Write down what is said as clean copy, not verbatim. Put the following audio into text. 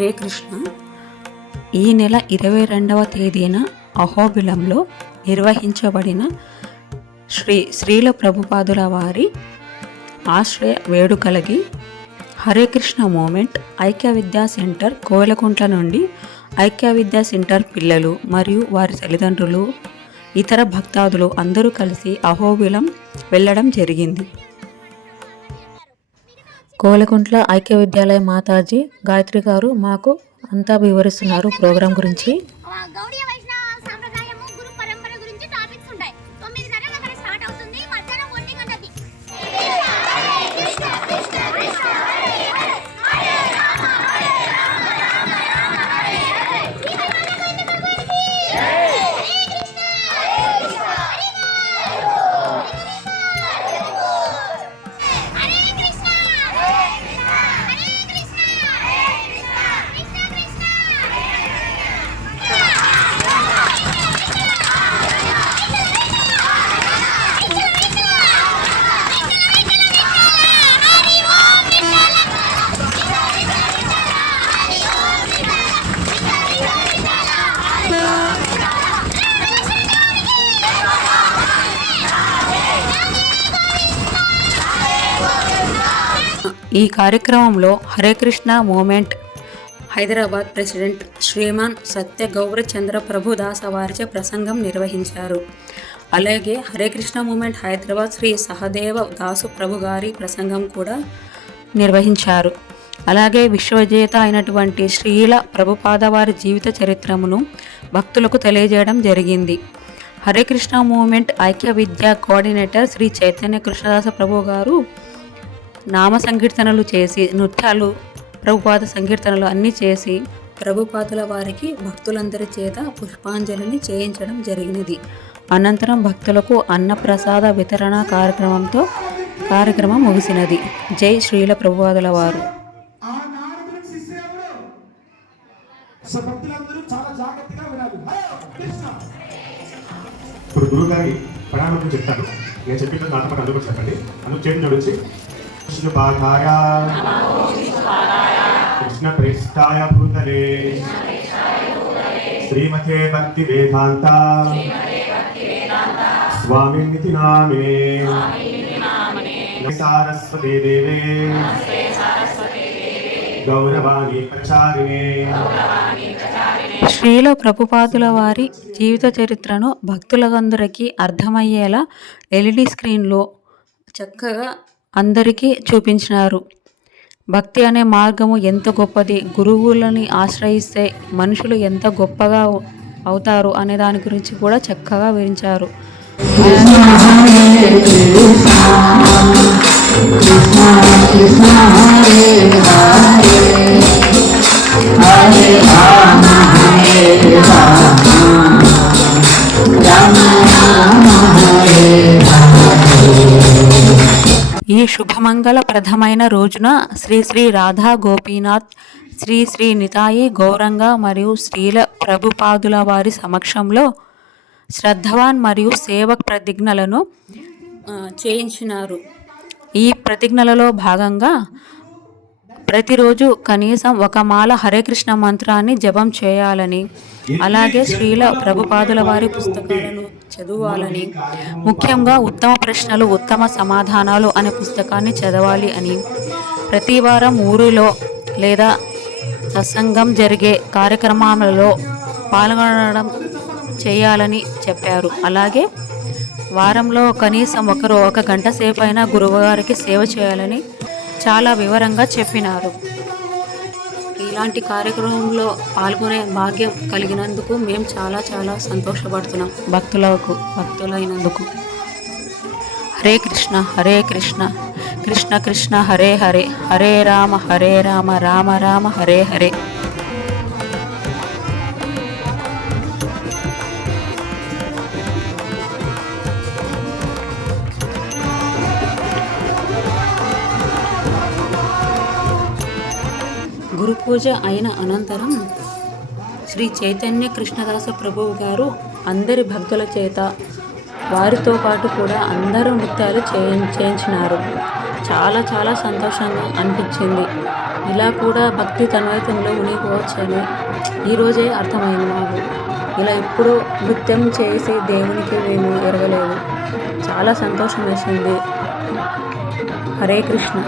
హరే కృష్ణ. ఈ నెల 22వ తేదీన అహోబిలంలో నిర్వహించబడిన శ్రీల ప్రభుపాదుల వారి ఆశ్రయ వేడుకలకి హరే కృష్ణ మూమెంట్ ఐక్య విద్యా సెంటర్ కోవెలకుంట్ల నుండి ఐక్య విద్యా సెంటర్ పిల్లలు మరియు వారి తల్లిదండ్రులు ఇతర భక్తాదులు అందరూ కలిసి అహోబిలం వెళ్ళడం జరిగింది. కోవెలకుంట్ల ఐక్య విద్యాలయ మాతాజీ గాయత్రి గారు మాకు అంతా వివరిస్తున్నారు ప్రోగ్రాం గురించి. ఈ కార్యక్రమంలో హరే కృష్ణ మూమెంట్ హైదరాబాద్ ప్రెసిడెంట్ శ్రీమాన్ సత్య గౌరచంద్ర ప్రభుదాస వారిచే ప్రసంగం నిర్వహించారు. అలాగే హరే కృష్ణ మూమెంట్ హైదరాబాద్ శ్రీ సహదేవ దాసు ప్రభు గారి ప్రసంగం కూడా నిర్వహించారు. అలాగే విశ్వవిజేత అయినటువంటి శ్రీల ప్రభుపాద వారి జీవిత చరిత్రమును భక్తులకు తెలియజేయడం జరిగింది. హరే కృష్ణ మూమెంట్ ఐక్య విద్యా కోఆర్డినేటర్ శ్రీ చైతన్య కృష్ణదాస ప్రభు గారు నామ సంకీర్తనలు చేసి నృత్యాలు ప్రభుపాద సంకీర్తనలు అన్నీ చేసి ప్రభుపాదుల వారికి భక్తులందరి చేత పుష్పాంజలిని చేయించడం జరిగినది. అనంతరం భక్తులకు అన్నప్రసాద వితరణ కార్యక్రమం ముగిసినది. జై శ్రీల ప్రభుపాదుల వారు. ఇప్పుడు గురువు గారి ప్రణామం చెప్తాను. నేను చెప్పిన నాతో పాటు అందరూ చెప్పండి. అందుకు చేతి నడిచి విష్ణుపాదాయ కృష్ణ ప్రేష్టాయ భూతలే శ్రీమతే భక్తి వేదాంత స్వామినితి నామినే సారస్వతే దేవే గౌరవాణి ప్రచారిణే. శ్రీల ప్రభుపాదుల వారి జీవిత చరిత్రను భక్తులందరికీ అర్థమయ్యేలా ఎల్ఈడి స్క్రీన్లో చక్కగా అందరికీ చూపించినారు. భక్తి అనే మార్గము ఎంత గొప్పది, గురువులని ఆశ్రయిస్తే మనుషులు ఎంత గొప్పగా అవుతారు అనే దాని గురించి కూడా చక్కగా వివరించారు. ఈ శుభమంగళప్రదమైన రోజున శ్రీ శ్రీ రాధా గోపీనాథ్ శ్రీ శ్రీ నితాయి గౌరంగ మరియు శ్రీల ప్రభుపాదుల వారి సమక్షంలో శ్రద్ధవాన్ మరియు సేవక్ ప్రతిజ్ఞలను చేయించినారు. ఈ ప్రతిజ్ఞలలో భాగంగా ప్రతిరోజు కనీసం ఒక మాల హరే కృష్ణ మంత్రాన్ని జపం చేయాలని, అలాగే శ్రీల ప్రభుపాదుల వారి పుస్తకాలను చదవాలని, ముఖ్యంగా ఉత్తమ ప్రశ్నలు ఉత్తమ సమాధానాలు అనే పుస్తకాన్ని చదవాలి అని, ప్రతి వారం ఊరిలో లేదా సత్సంగం జరిగే కార్యక్రమాలలో పాల్గొనడం చేయాలని చెప్పారు. అలాగే వారంలో కనీసం ఒకరు 1 గంట సేపు అయినా గురువుగారికి సేవ చేయాలని చాలా వివరంగా చెప్పినారు. ఇలాంటి కార్యక్రమంలో పాల్గొనే భాగ్యం కలిగినందుకు మేము చాలా చాలా సంతోషపడుతున్నాం భక్తులైనందుకు. హరే కృష్ణ హరే కృష్ణ కృష్ణ కృష్ణ హరే హరే హరే రామ రామ రామ హరే హరే. గురు పూజ అయిన అనంతరం శ్రీ చైతన్య కృష్ణదాస ప్రభువు గారు అందరి భక్తుల చేత వారితో పాటు కూడా అందరూ నృత్యాలు చేయించినారు. చాలా చాలా సంతోషంగా అనిపించింది. ఇలా కూడా భక్తి తన్మయత్వంలో మునిగిపోవచ్చని ఈరోజే అర్థమైంది మాకు. ఇలా ఎప్పుడు నృత్యం చేసి దేవునికి మేము ఎరగలేదు. చాలా సంతోషం వేసింది. హరే కృష్ణ.